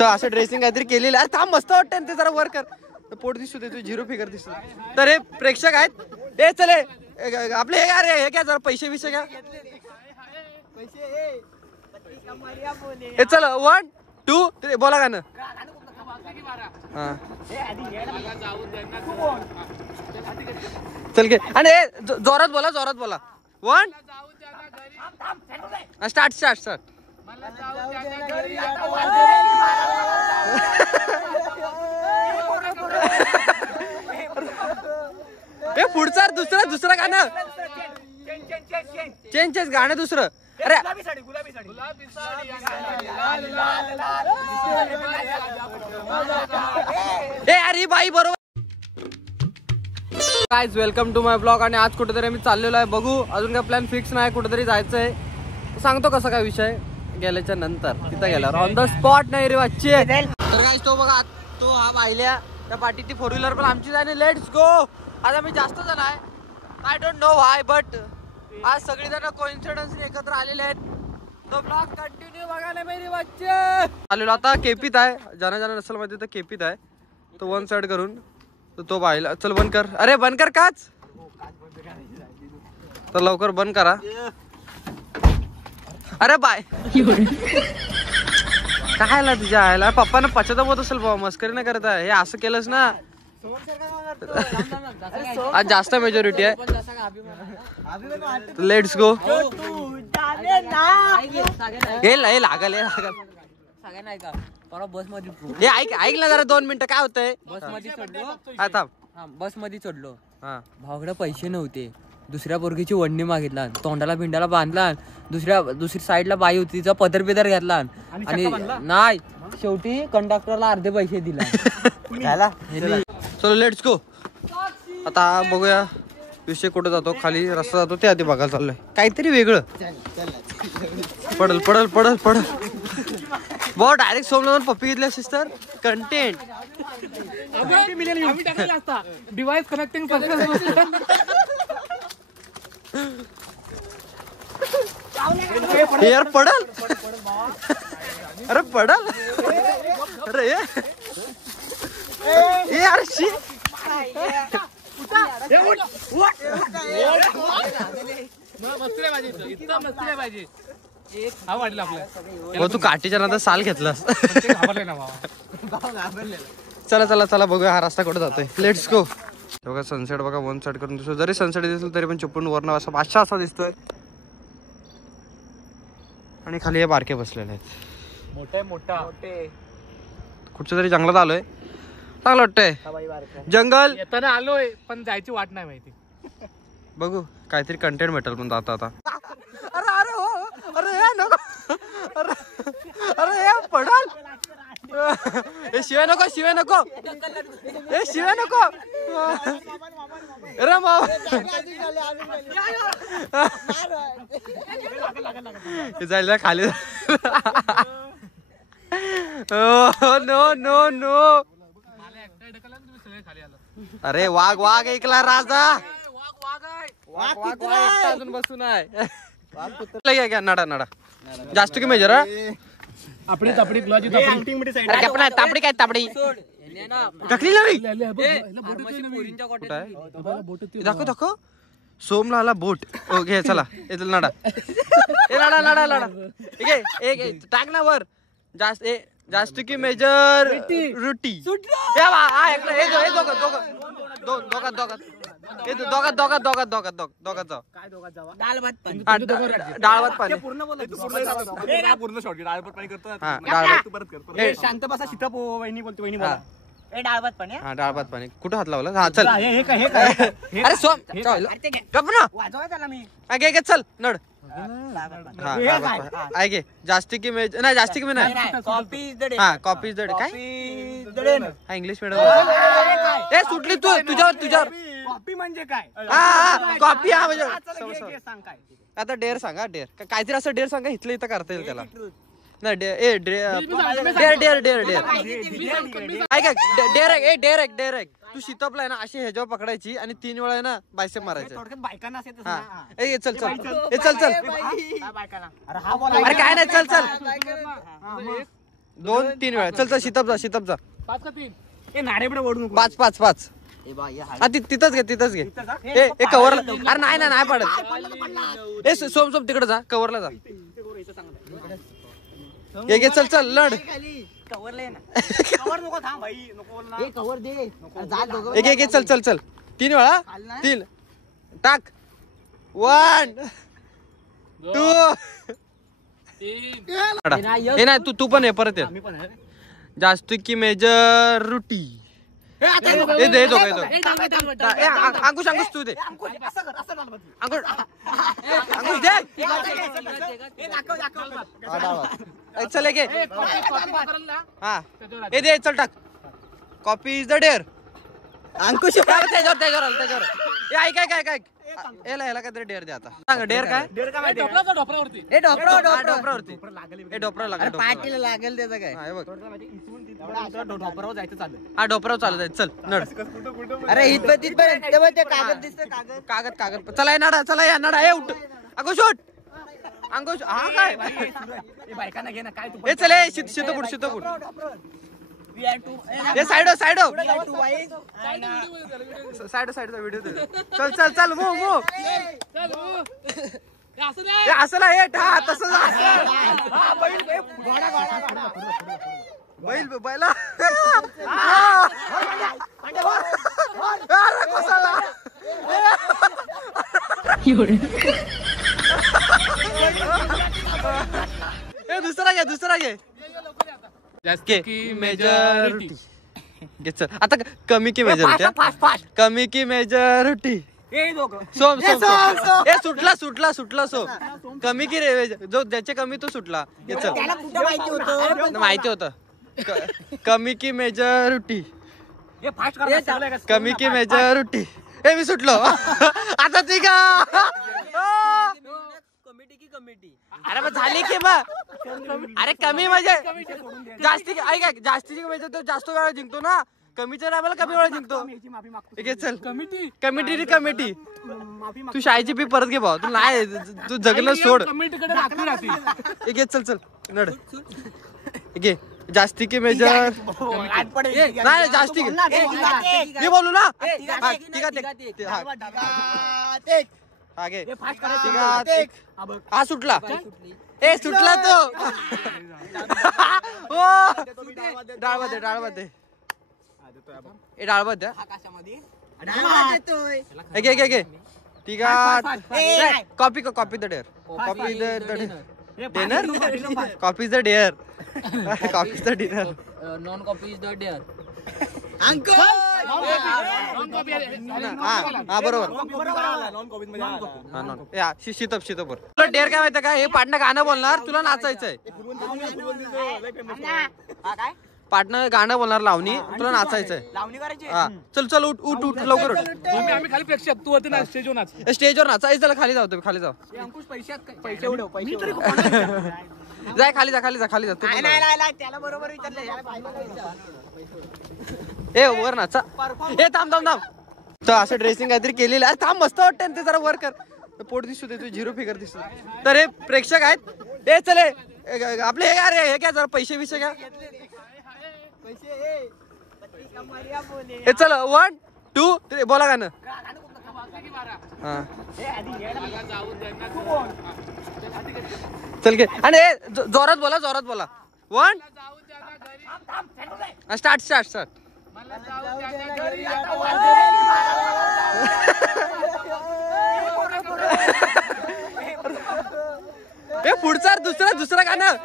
मस्त असं ड्रेसिंग काहीतरी केलेलं. अरे थांब, मस्त वाटतं ते, जरा वर कर. पोट दिसतो ते, झिरो फिगर दिसतो. तर हे प्रेक्षक आहेत. हे चले आपले हे अरे हे काय, जरा पैसे विषय घ्या. हे चल 1 2 3 बोला गाणं. हा चल घे. आणि जोरात बोला, जोरात बोला. 1 स्टार्ट स्टार्ट स्टार्ट. हे पुढचा दुसरं गाणं. चेंज गाणं दुसरं. अरे अरे बाई बरोबर. Guys welcome to my blog. आणि आज कुठेतरी आम्ही चाललेलो आहे. बघू अजून काय प्लॅन फिक्स नाही. कुठेतरी जायचंय. सांगतो कसा काय विषय गेल्याच्या नंतर. तिथं गेल्यावर ऑन द स्पॉट नाही रे वाचे. तर गाइस तो बघा, तो हा पाहिल्या त्या पाठी ती 4 व्हीलर पण आमची जाणे. Let's go. आज आम्ही जास्त जण आहे. I don't know why but आज सगळी जण कोइन्सिडन्सने एकत्र आलेले आहेत. तो ब्लॉग कंटिन्यू बघायला मेरी बच्चे. आलेलो आता केपीत आहे. ज्यांना नसेल माहिती तर केपीत आहे. तो वन साइड करून तो पाहिला. चल बंद कर. अरे बंद कर काच. तर लवकर बंद करा. अरे बाय काय तुझ्या आयला पप्पानं पश्चाताप होत असेल बाबा. मस्करी नाही करत आहे. हे असं केलंच ना. आज जास्त मेजॉरिटी आहे. Let's go. हे लागल हे ऐक ना जरा 2 मिनिटं. काय होतंय बस मध्ये चढलो. बस मध्ये चढलो. भावाकडे पैसे नव्हते. दुसऱ्या पोरगीची वडणी मागितला. तोंडाला भिंडाला बांधला. दुसरी साईडला बाई होती तिचा पदर बिदर घेतला. आणि नाही शेवटी कंडक्टरला अर्धे पैसे दिला. चलो लेट्स गो. आता बघूया विषय कुठे जातो. खाली रस्ता जातो ते आधी बघायला चाललोय. काहीतरी वेगळं. पडल पडल पडल पडल. बहुत डायरेक्ट सोमला जाऊन पप्पी घेतली असतीस तर कंटेंट. डिवाइस कनेक्टिंग यार पडल. अरे पडल. अरे यार शी. हो तू काठीच्या नंतर साल घेतलास. चला चला चला बघूया हा रस्ता कुठे जातोय. Let's go. बघा सनसेट बघा वन साइड करून दिसतो. जरी सनसेट दिसलं तरी पण चुपून वर्ण असा बादशाह असा दिसतोय. आणि खाली हे बारके बसलेले आहेत. मोठे कुठच्या तरी जंगलात आलोय. चांगलं वाटतंय. जंगल येताना आलोय पण जायची वाट नाही माहिती. बघू काहीतरी कंटेंट भेटेल पण आता. अरे अरे हो अरे नको. अरे अरे पडल. हे शिवाय नको शिवाय नको. हे शिवाय नको. अरे जायला खाली. No no no. अरे वाघ वाघ ऐकला राजा. अजून बसून आहे. नडा नडा जास्त की मेजर. तापडी तापडी काय तापडी टाकली दाखव दाखव. सोमला आला बोट. ओके चला येथील नडा. नडा नडा नडा. टाक ना वर. जास्त की मेजर रुटी. डाळ भात पाणी. शांत बसा. सीतापो वहिनी बोलते. वहिनी बोला. डाळ भात पाणी. डाळ भात पाणी. कुठं हात लावला. हा चल. अरे सोम वाजवा त्याला मी. चल नड. ऐके जास्ती की मेज नाही. जास्ती की मी नाही. हा कॉपीज दड काय हा इंग्लिश मीडियम. ए सुटली तू तुझ्यावर. कॉपी म्हणजे काय. हा कॉपी. हा म्हणजे आता डेअर सांगा. डेअर काहीतरी असं डेअर सांगा. इथलं इथं करता येईल त्याला. नाही डेअर डेअर डेअर डेअर ऐका. डेअर तू शितपला आहे ना अशी ह्याच्यावर पकडायची आणि 3 वेळा आहे ना बायसेप मारायचं. चल चल चल चल. अरे काय नाही. चल चल. 2 3 वेळा. चल चल शितप जा 5 का 3 ए नाडेकडे ओढू नको. 5 5 5. हा तिथंच घे. ए कव्हरला. अरे नाही पडत. ए सोम तिकडे जा, कव्हरला जा. घे चल लढ. कवर नको थांब भाई, नको बोल ना. कवर दे. घे चल 3 वेळा. 3 टाक. 1 2 हे नाही तू पण ये परत ये. मी पण आहे. जास्त की मेजर रुटी. हे दे दोघं. अंकुश तू दे. अंकुश दे. चल घे. हा हे दे चल टाक. Copy is the dare. Ankush त्याच्यावर ऐक याला काहीतरी डेअर द्या. आता सांग डेअर काय. डोपरावरती. डोपरा लागेल. पाठीला लागेल त्याचं काय. डोपरावर जायचं चालू. हा डोपरावर चालत आहे. चल नड. अरे इथपर्यंत कागद दिसत. कागद चला या नडा ये उठ. अंकुश उठ. अंकुश हा काय बायकांना घे ना काय तू. हे चल शितपूड. हे साइड व्हिडिओ दे. चल मो असं नाही तसं बैला दुसरा घे. मेजॉरिटी घे चल. आता कमी की मेजॉरिटी. कमी की मेजॉरिटी. सोम ए सुटला सोम. कमी की रे जो ज्याचे कमी तो सुटला. घे चल. माहिती होतं. कमी की मेजॉरिटी. कमी की मेजॉरिटी. हे मी सुटलो. आता ती का कमिटी. अरे मग झाली की मग. अरे कमी म्हणजे जास्ती ऐक जास्तीची म्हणजे तो जास्त वेळा जिंकतो ना. कमीच्या टायमाला कमी वेळा जिंकतो. घे चल. कमिटी. तू शाळेची फी परत घे भाऊ. तू नाही तू जगलं सोड. घे चल नड. घे जास्ती की मेजर. नाही जास्ती मी बोलू ना. हा सुटला. ए सुटला तो. डाळ मध्ये ए डाळ द्या. घे ठीक आहे. Copy the dare. Copy the dare. Non copy is the dare. हा बरोबर. शितप तुला डेअर काय माहिती का. हे पार्टनर गाणं बोलणार तुला नाचायचंय. पार्टनर गाणं बोलणार लावणी तुला नाचायचंय. हा चल उठ लवकर उठ. आम्ही खाली प्रेक्षक तू होते ना स्टेजवर नाच. स्टेजवर नाचायचं. चला खाली जाऊ तुम्ही. खाली जाऊ. अंकुश पैसे उडव. जाय खाली जा. त्याला बरोबर ए वर नाचा. ए थांब तर असं ड्रेसिंग काहीतरी केलेलं आहे. थांब मस्त वाटतं ते जरा वर कर. पोट दिसतो ते 0 फिगर दिसतो. तर हे प्रेक्षक आहेत. ए चले आपले हे अरे हे काय जरा पैसे घ्या. हे चल 1 2 3 बोला गाणं. चल घे. आणि जोरात बोला. 1 स्टार्ट. हे पुढचा दुसरं गाणं.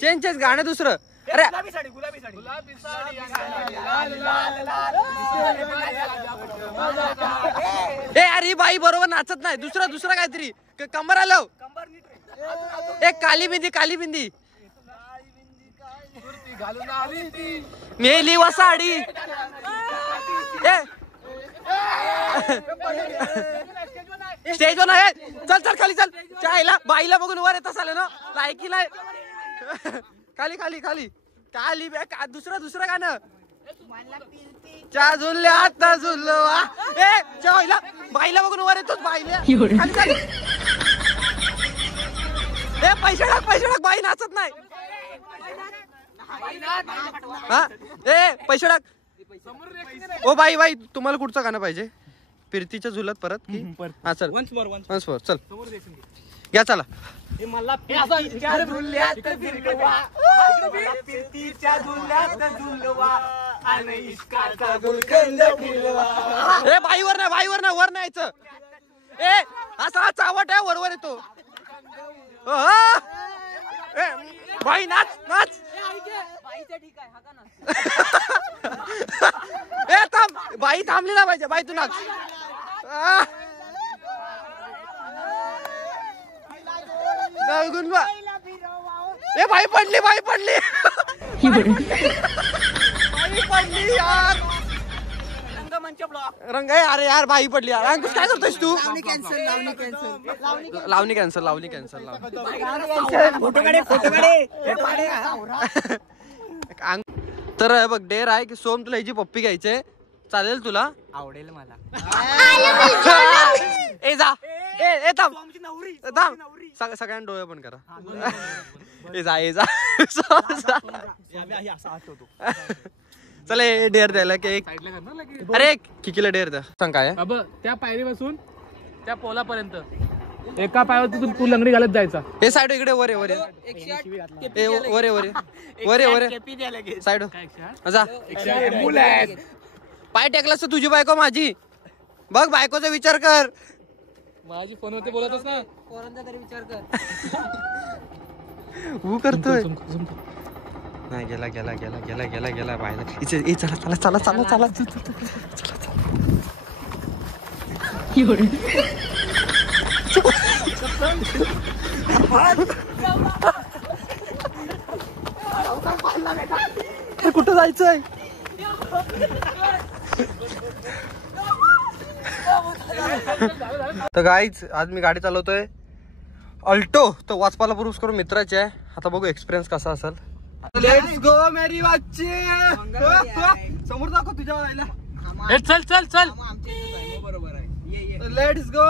चेंज गाणं दुसरं. अरे गुलाबी साडी. ए अरे बाई बरोबर नाचत नाही. दुसरा काहीतरी कंबर आलं. एक काली बिंदी. मेली व साडी. स्टेजवर आहे. चल खाली चल. चायला बाईला बघून वर येत आलं ना. लायकीला खाली दुसरं गाणं. च्या झुलल्या आता झुलवा. ए चायला बाईला बघून वर येतोच. बाईला खाली. ए पैसे टाक. बाई नाचत नाही. हा ए पैसे टाक. ओ बाई तुम्हाला कुठचं गाणं पाहिजे? फिरतीच्या झुलत परत की हा चल वन्स फॉर चल घ्या चला. ए बाईवर नाही वर नाही यायचं. ए असा चावट आहे वरवर येतो. बाई नाच ए थांब बाई थांबली ना पाहिजे. बाई तू नाच. ए बाई पडली यार. रंग अरे यार बाई पडली यार. अंकुश काय करतोयस तू? लावणी कॅन्सल. तर बघ डेअर आहे की सोम तुला ह्याची पप्पी घ्यायचे. चालेल तुला? आवडेल मला. ए जा ए थांब सगळ्यांना डोळे पण करा. ए जा चल डेअर द्यायला की एक. अरे किकीला डेअर द्या. सांग काय अब त्या पायरीपासून त्या पोलापर्यंत एका पायावर तू लंगडी घालत जायचा. हे साईड इकडे वर वर साईड जा. पाय टेकलास तर तुझी बायको माझी. बघ बायकोचा विचार कर. माझी फोनवरती बोलतच ना. पोरांचा तरी विचार कर. तू करतोय नाही. गेला बाहेर. चला कुठं जायचंय? तर गाईज आज मी गाडी चालवतोय अल्टो. तो वाचपाला पुरुष करून मित्राची आहे. आता बघू एक्सपिरियन्स कसा असेल. लेट्स गो मेरी बच्ची. समोर दाखव तुझ्या बाईला. चल लेट्स गो.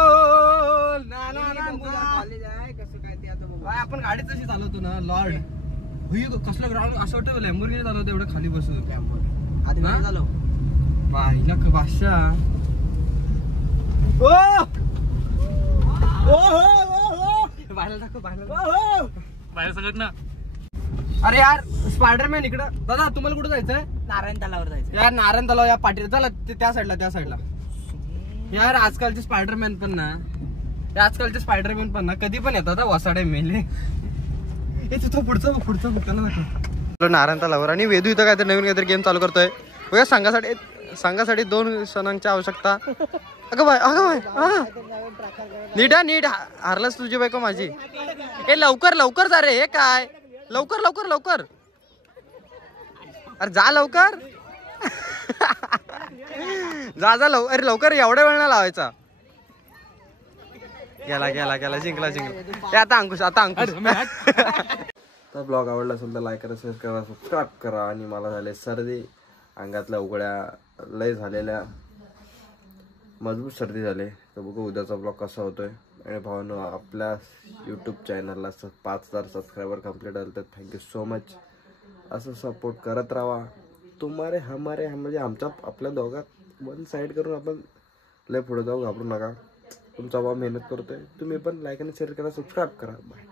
आपण गाडी तशी चालवतो ना लॉर्ड. कसलं ग्राउंड असं वाटतं लॅम्बोर्गिनी चालवतो एवढं खाली बसून. बाईला भाषा. बाहेर सगळं ना. अरे यार स्पायडरमॅन इकडं. दादा तुम्हाला कुठं जायचंय? नारायण तलावर जायचं यार नारायण तलाव या पाठी. चला त्या साईडला यार. आजकालचे स्पायडरमॅन पण ना कधी पण येतात वसाडे मेले. तिथं पुढचं नारायण तलावर. आणि वेदू इथं काहीतरी नवीन काहीतरी गेम चालू करतोय. संघासाठी 2 सणांची आवश्यकता. अगं बाय नीट हारलास तुझी बायको माझी. हे लवकर जा रे. हे काय लवकर अरे जा लवकर. जा अरे लवकर. एवढ्या वेळ नाही लावायचा. गेला जिंकला. आता अंकुश. तर ब्लॉग आवडला असेल तर लाईक करा, शेअर करा, सबस्क्राईब करा. आणि मला झाले सर्दी. अंगातल्या उघड्या लय झालेल्या मजबूत सर्दी झाले. तर बघू उद्याचा ब्लॉग कसा होतोय. आणि भावांनो आपल्या यूट्यूब चॅनलला 5000 सबस्क्रायबर कंप्लीट झाले. तर थँक्यू सो मच. असं सपोर्ट करत राहा. तुम्हारे हमारे म्हणजे आपल्या दोघात वन साईड करून आपण लय पुढे जाऊ. घाबरू नका. तुमचा भाव मेहनत करतोय. तुम्ही पण लाईक आणि शेअर करा, सबस्क्राईब करा. बाय.